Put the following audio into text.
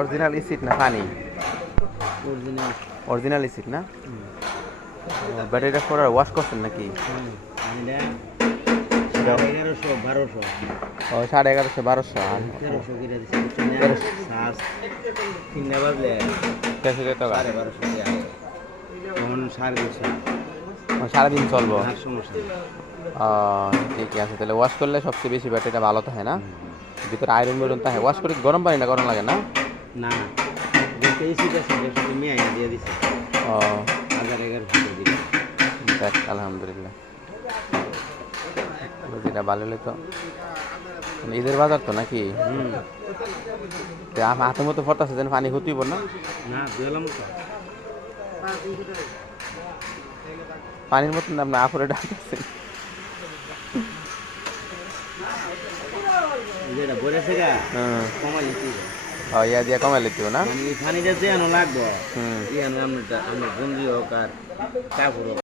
Original ইসিট না পানি? Original. Original ইসিট না? ব্যাটারিটা পরে ওয়াশ করছেন নাকি? পানিটা সেটাও 1100 1200 ও 1150 1200 আর 1300 করে দিছে চার্জ 3 বাজলে কেসে কত টাকা? 1250 টাকা তখন 350 সারাদিন চলবো? আর সমস্যা নেই। ঠিকই আছে, তাহলে ওয়াশ করলে সবচেয়ে বেশি ব্যাটারিটা ভালো থাকে না? ভিতরে আয়রন বেরন থাকে। ওয়াশ করে গরম পানি না গরম লাগে না? না দেখতে এসিটা সেটা শুধু মেয়ে আইনা দিয়ে দিছে ও 1000 দিল। দেখ আলহামদুলিল্লাহ, যেটা ভালো হলে তো। ঈদের বাজার তো নাকি? হাতের মতো ফটাছে যেন পানি হতেইব না? না দিলাম তো পানির মতন আপনার আপরে ডাকতেছেন। যেটা বলেছে গা কমাই দিতে ইয়া দিয়া কমাই লিখিব না? মানে এই পানিটা দেয়ানো লাগবো। হুম। আমরা বন্ধু হোক আর কাপড় হোক